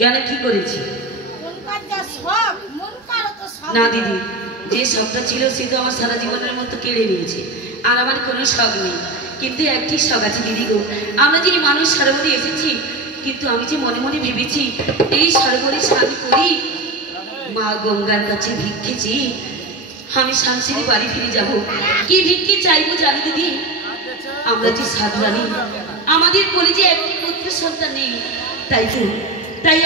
কেন কি করেছি? না দিদি, যে শখটা ছিল সে তো আমার সারা জীবনের মতো কেড়ে নিয়েছে। আর আমার কোনো শখ নেই, কিন্তু একটি শখ আছে দিদি গো। আমরা যে মানুষ সরোবরে এসেছি, কিন্তু আমি যে মনে মনে ভেবেছি এই সরোবরে স্নান করি, মা গঙ্গার কাছে ভিক্ষেছি, আমি শান্তির বাড়ি ফিরে যাব। কি ভিক্ষে চাইবো জানি দিদি? আমরা যে সাধু রানী, আমাদের কোলে যে একটি পুত্র সন্তান নেই, তাই তো তাই